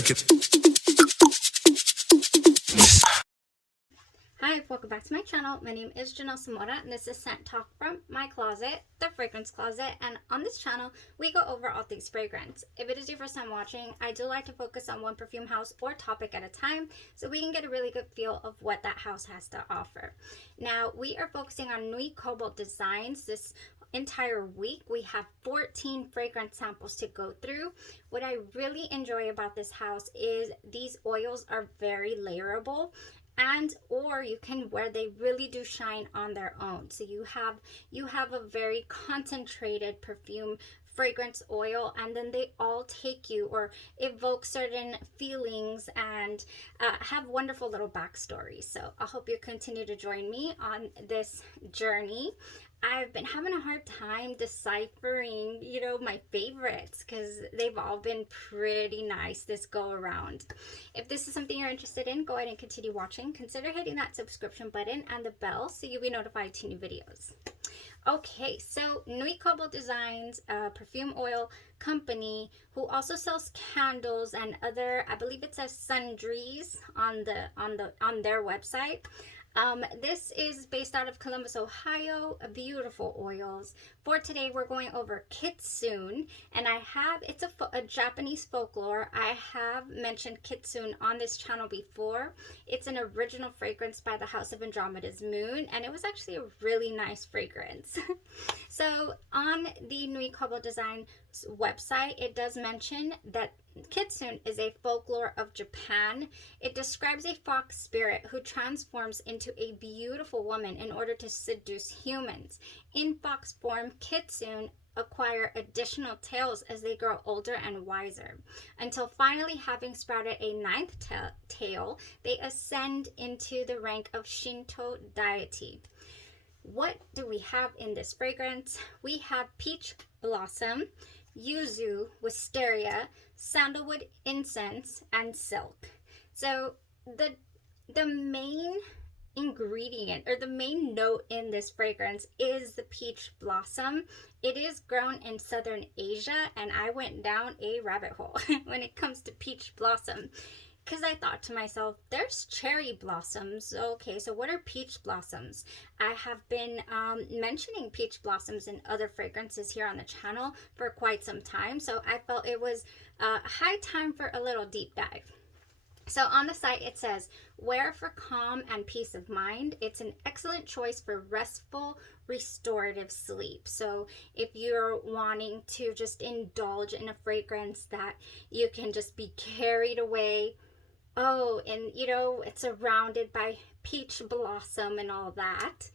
check it. Hi, welcome back to my channel. My name is Janelle Samora, and this is Scent Talk from my closet, the fragrance closet. And on this channel, we go over all things fragrance. If it is your first time watching, I do like to focus on one perfume house or topic at a time, so we can get a really good feel of what that house has to offer. Now, we are focusing on NUI COBALT Designs this entire week. We have 14 fragrance samples to go through. What I really enjoy about this house is these oils are very layerable, and or you can where they really do shine on their own. So you have a very concentrated perfume fragrance oil, and then they all take you or evoke certain feelings and have wonderful little backstories. So I hope you continue to join me on this journey. I've been having a hard time deciphering, my favorites, because they've all been pretty nice this go around. If this is something you're interested in, go ahead and continue watching. Consider hitting that subscription button and the bell so you'll be notified to new videos. Okay, so NUI COBALT Designs, a perfume oil company who also sells candles and other, I believe it says sundries on their website. This is based out of Columbus, Ohio. Beautiful oils. For today, we're going over Kitsune, and it's a Japanese folklore. I have mentioned Kitsune on this channel before. It's an original fragrance by the House of Andromeda's Moon, and it was actually a really nice fragrance. So on the NUI COBALT Designs website, it does mention that Kitsune is a folklore of Japan. It describes a fox spirit who transforms into a beautiful woman in order to seduce humans. In fox form, Kitsune acquire additional tails as they grow older and wiser, until finally, having sprouted a ninth tail, they ascend into the rank of Shinto deity. What do we have in this fragrance? We have peach blossom, yuzu, wisteria, sandalwood incense, and silk. So the main ingredient or the main note in this fragrance is the peach blossom. It is grown in southern Asia, and I went down a rabbit hole when it comes to peach blossom, because I thought to myself, there's cherry blossoms. Okay, so what are peach blossoms? I have been mentioning peach blossoms in other fragrances here on the channel for quite some time, so I felt it was high time for a little deep dive. So on the site, it says, wear for calm and peace of mind. It's an excellent choice for restful, restorative sleep. So if you're wanting to just indulge in a fragrance that you can just be carried away, and it's surrounded by peach blossom and all that,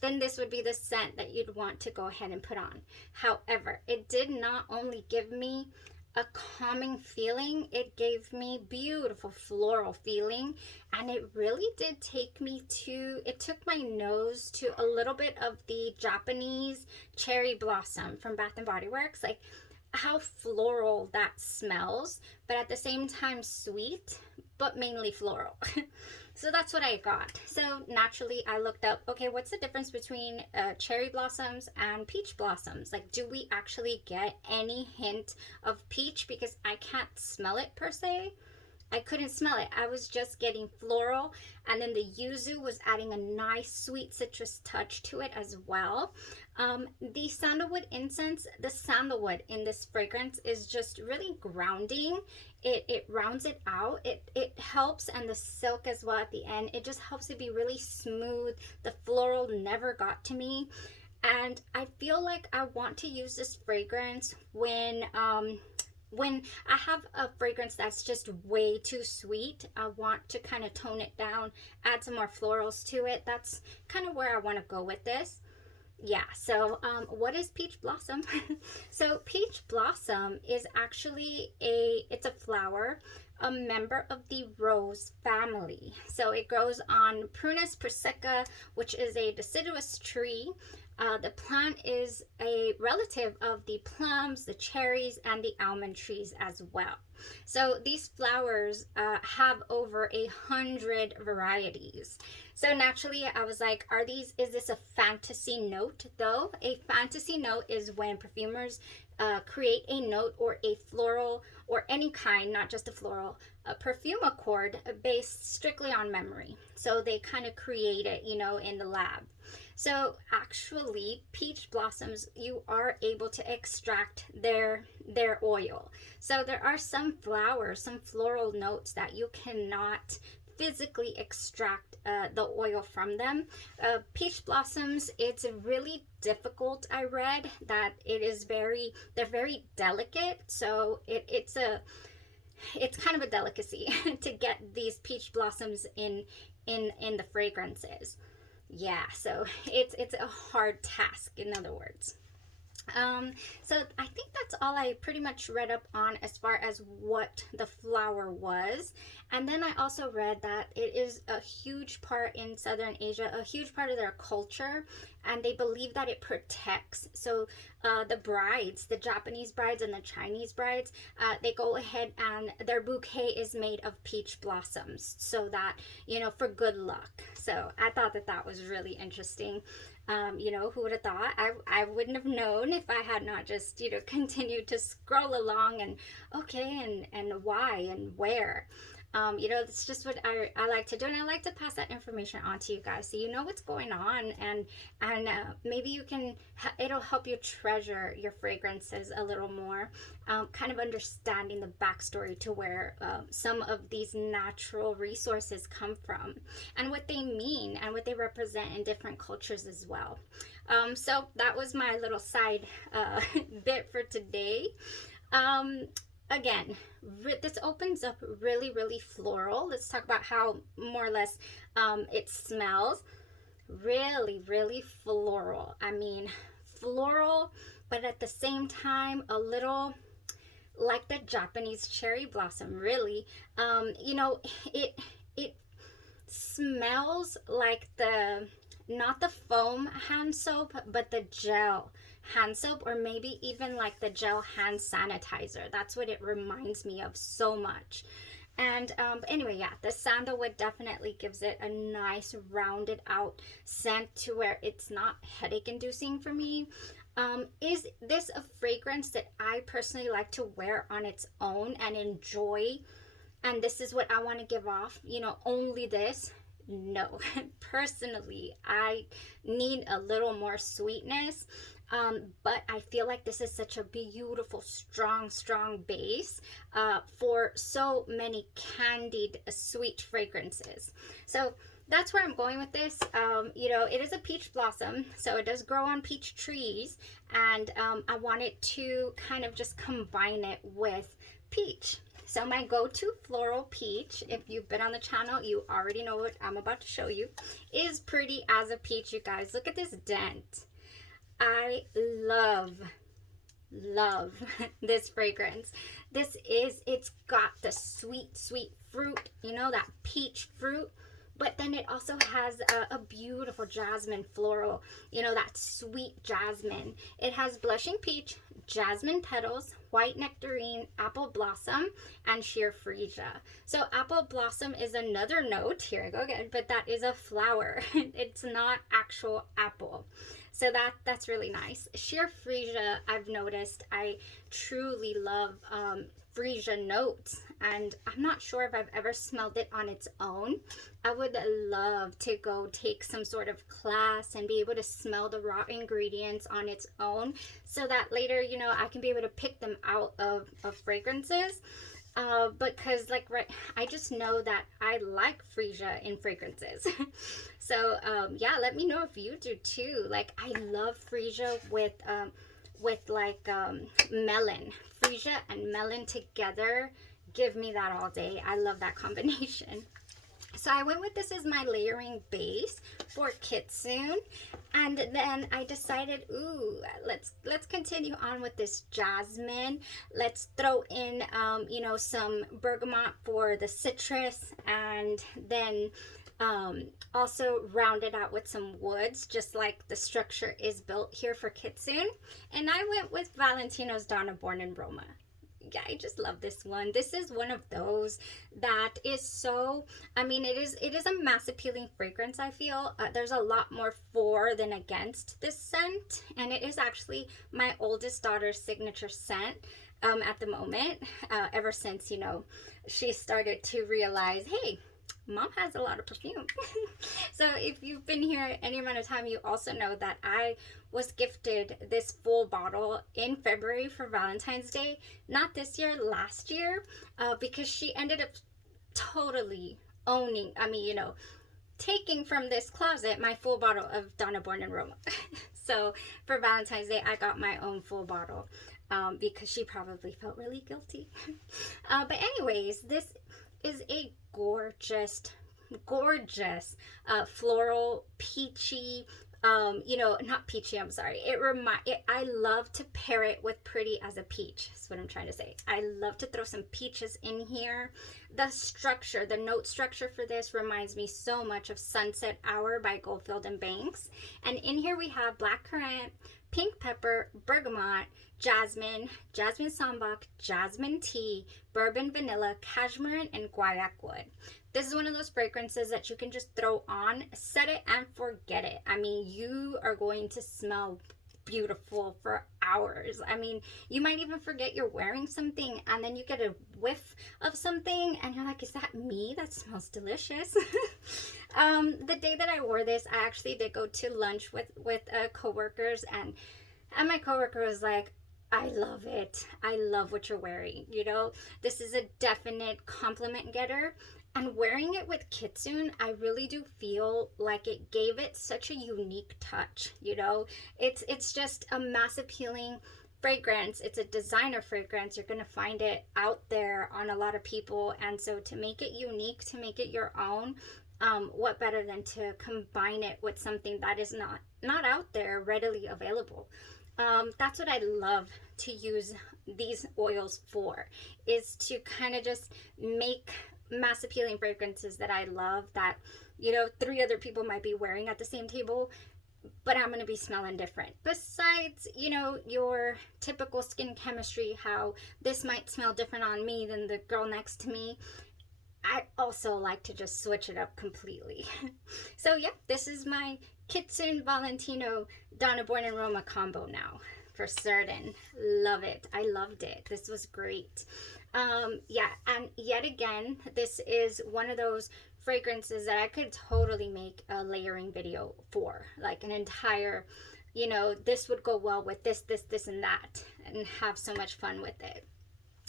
then this would be the scent that you'd want to go ahead and put on. However, it did not only give me a calming feeling, it gave me beautiful floral feeling, and it really did took my nose to a little bit of the Japanese cherry blossom from Bath and Body Works, like how floral that smells, but at the same time sweet, but mainly floral. So that's what I got. So naturally I looked up, okay, what's the difference between cherry blossoms and peach blossoms? Like, do we actually get any hint of peach? Because I can't smell it per se. I couldn't smell it. I was just getting floral, and then the yuzu was adding a nice sweet citrus touch to it as well. The sandalwood incense, the sandalwood in this fragrance is just really grounding. It rounds it out. It helps, and the silk as well at the end. It just helps it be really smooth. The floral never got to me. And I feel like I want to use this fragrance when I have a fragrance that's just way too sweet. I want to kind of tone it down, add some more florals to it. That's kind of where I want to go with this. Yeah, so what is peach blossom? So peach blossom is actually it's a flower, a member of the rose family. So it grows on Prunus persica, which is a deciduous tree. The plant is a relative of the plums, the cherries, and the almond trees as well. So these flowers have over 100 varieties. So naturally I was like, is this a fantasy note though? A fantasy note is when perfumers create a note or a floral or any kind, not just a floral, a perfume accord based strictly on memory. So they kind of create it, you know, in the lab. So actually, peach blossoms, you are able to extract their oil. So there are some flowers, some floral notes that you cannot physically extract the oil from them. Peach blossoms, it's really difficult. I read that they're very delicate. So it's kind of a delicacy to get these peach blossoms in the fragrances. Yeah, so it's a hard task, in other words. So I think that's all I pretty much read up on as far as what the flower was. And then I also read that it is a huge part in Southern Asia, a huge part of their culture, and they believe that it protects. So the brides, the Japanese brides and the Chinese brides, they go ahead and their bouquet is made of peach blossoms, so that, you know, for good luck. So I thought that that was really interesting. You know, who would have thought? I wouldn't have known if I had not just, you know, continued to scroll along and okay, and why and where. You know, it's just what I like to do, and I like to pass that information on to you guys so you know what's going on, and maybe you can, it'll help you treasure your fragrances a little more, kind of understanding the backstory to where some of these natural resources come from and what they mean and what they represent in different cultures as well. So that was my little side bit for today. Again, this opens up really, really floral. Let's talk about how more or less it smells. Really, really floral. I mean, floral, but at the same time, a little like the Japanese cherry blossom, really. You know, it smells like not the foam hand soap, but the gel hand soap, or maybe even like the gel hand sanitizer. That's what it reminds me of so much. And but anyway, yeah, the sandalwood definitely gives it a nice rounded out scent to where it's not headache inducing for me. Is this a fragrance that I personally like to wear on its own and enjoy? And this is what I want to give off, you know, only this? No. Personally, I need a little more sweetness. But I feel like this is such a beautiful, strong base for so many candied, sweet fragrances. So that's where I'm going with this. You know, it is a peach blossom, so it does grow on peach trees, and I wanted to kind of just combine it with peach. So my go-to floral peach, if you've been on the channel, you already know what I'm about to show you, is Pretty as a Peach, you guys. Look at this dent. I love this fragrance. It's got the sweet fruit, you know, that peach fruit, but then it also has a beautiful jasmine floral, you know, that sweet jasmine. It has blushing peach, jasmine petals, white nectarine, apple blossom, and sheer freesia. So apple blossom is another note, here I go again, but that is a flower. It's not actual apple. So that's really nice. Sheer freesia, I've noticed, I truly love freesia notes, and I'm not sure if I've ever smelled it on its own. I would love to go take some sort of class and be able to smell the raw ingredients on its own, so that later, you know, I can be able to pick them out of fragrances. Because I just know that I like freesia in fragrances. So yeah, let me know if you do too. Like, I love freesia with melon. Freesia and melon together, give me that all day. I love that combination. So I went with this as my layering base for Kitsune, and then I decided, ooh, let's continue on with this jasmine. Let's throw in you know, some bergamot for the citrus, and then also round it out with some woods, just like the structure is built here for Kitsune. And I went with Valentino Donna, Born in Roma. Yeah, I just love this one. This is one of those that is so, I mean, it is a mass appealing fragrance. I feel there's a lot more for than against this scent, and it is actually my oldest daughter's signature scent at the moment, ever since, you know, she started to realize, hey, mom has a lot of perfume. So if you've been here any amount of time, you also know that I was gifted this full bottle in February for Valentine's Day. Not this year, last year, because she ended up totally owning, I mean, you know, taking from this closet my full bottle of Donna Born in Roma. So for Valentine's Day, I got my own full bottle because she probably felt really guilty. But anyways, this is a gorgeous floral peachy, you know, not peachy, I'm sorry, I love to pair it with pretty as a peach. That's what I'm trying to say. I love to throw some peaches in here. The structure, the note structure for this reminds me so much of Sunset Hour by Goldfield and Banks. And in here we have black currant, pink pepper, bergamot, jasmine, jasmine sambac, jasmine tea, bourbon vanilla, cashmere, and guaiac wood. This is one of those fragrances that you can just throw on, set it, and forget it. I mean, you are going to smell beautiful for hours. I mean, you might even forget you're wearing something, and then you get a whiff of something, and you're like, is that me? That smells delicious. The day that I wore this, I actually did go to lunch with coworkers, and my coworker was like, I love it. I love what you're wearing. You know, this is a definite compliment getter. And wearing it with Kitsune, I really do feel like it gave it such a unique touch. You know, it's just a mass appealing fragrance. It's a designer fragrance. You're gonna find it out there on a lot of people, and so to make it unique, to make it your own, what better than to combine it with something that is not out there readily available. That's what I love to use these oils for, is to kind of just make mass appealing fragrances that I love, that, you know, 3 other people might be wearing at the same table, but I'm going to be smelling different. Besides, you know, your typical skin chemistry, how this might smell different on me than the girl next to me, I also like to just switch it up completely. So yeah, this is my Kitsune Valentino Donna Born in Roma combo now, for certain. Love it. I loved it. This was great. Yeah, and yet again, this is one of those fragrances that I could totally make a layering video for, like an entire, you know, this would go well with this, and that, and have so much fun with it.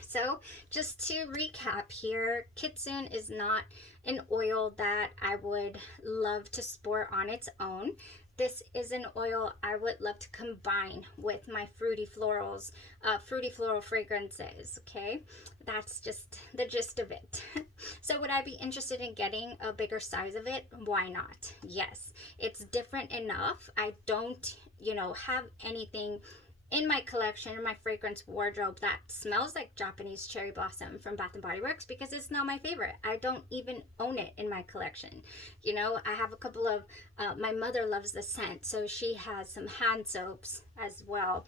So just to recap here, Kitsune is not an oil that I would love to sport on its own. This is an oil I would love to combine with my fruity floral fragrances, okay? That's just the gist of it. So would I be interested in getting a bigger size of it? Why not? Yes, it's different enough. I don't, you know, have anything in my collection, in my fragrance wardrobe, that smells like Japanese cherry blossom from Bath & Body Works, because it's not my favorite. I don't even own it in my collection. You know, I have a couple of, my mother loves the scent, so she has some hand soaps as well.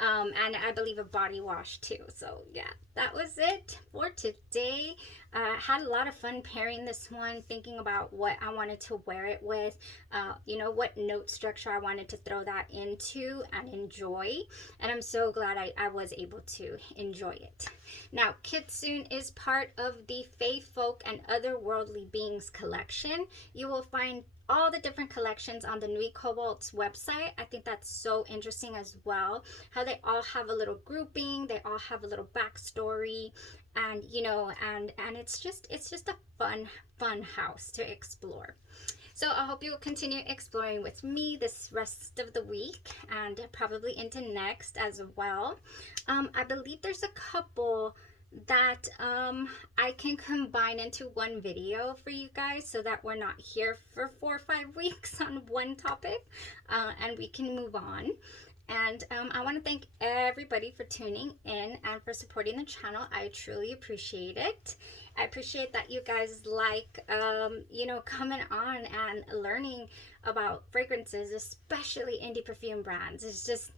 And I believe a body wash too. So yeah, that was it for today. Had a lot of fun pairing this one, thinking about what I wanted to wear it with, you know, what note structure I wanted to throw that into and enjoy. And I'm so glad I was able to enjoy it. Now, Kitsune is part of the Fae Folk and Otherworldly Beings collection. You will find all the different collections on the NUI COBALT's website. I think that's so interesting as well, how they all have a little grouping, they all have a little backstory, and you know, and it's just a fun house to explore. So I hope you'll continue exploring with me this rest of the week, and probably into next as well. I believe there's a couple that I can combine into one video for you guys, so that we're not here for 4 or 5 weeks on one topic, and we can move on. And I want to thank everybody for tuning in and for supporting the channel. I truly appreciate it. I appreciate that you guys like, you know, coming on and learning about fragrances, especially indie perfume brands. It's just,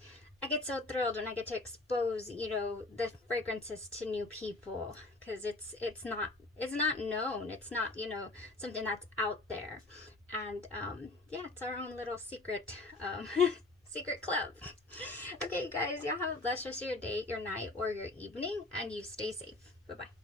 I get so thrilled when I get to expose, you know, the fragrances to new people, because it's not known. It's not, you know, something that's out there. And yeah, it's our own little secret secret club. Okay, guys, y'all have a blessed rest of your day, your night, or your evening, and you stay safe. Bye bye.